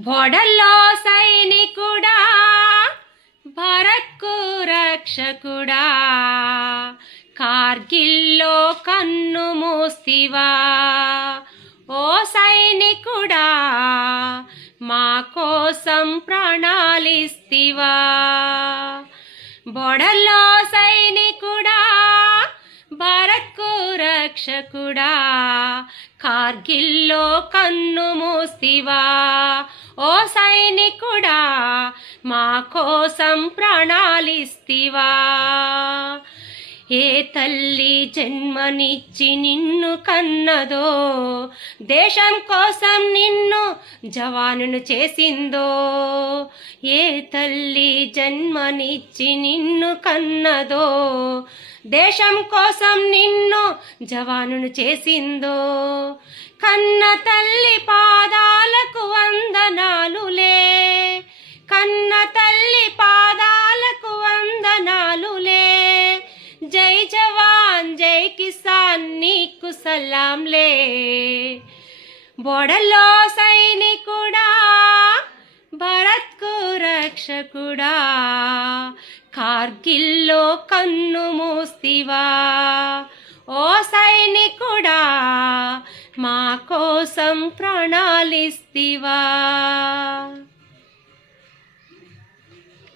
బోర్డర్లో సైనికుడా, భరత్కు రక్షకుడా, కార్గిల్లో కన్ను మూస్తివా. ఓ సైనికుడా, మా కోసం ప్రాణాలిస్తివా. బోర్డర్లో సైనికుడా, భరత్కు రక్షకుడా, కార్గిల్లో కన్ను మూస్తివా. ఓ సైనికుడా, మా కోసం ప్రాణాలిస్తివా. ఏ తల్లి జన్మనిచ్చి నిన్ను కన్నదో, దేశం కోసం నిన్ను జవానును చేసిందో. ఏ తల్లి జన్మనిచ్చి నిన్ను కన్నదో, దేశం కోసం నిన్ను జవానును చేసిందో. కన్న తల్లి పాదాలకు వందనాలులే, కన్న తల్లి పాదాలకు వందనాలులే. జై జవాన్ జై కిసాన్ నీకు సలాంలే. బోర్డర్లో సైనికుడా, భరత్కు రక్షకుడా, కార్గిల్లో కన్ను మూస్తివా. ఓ సైనికుడా,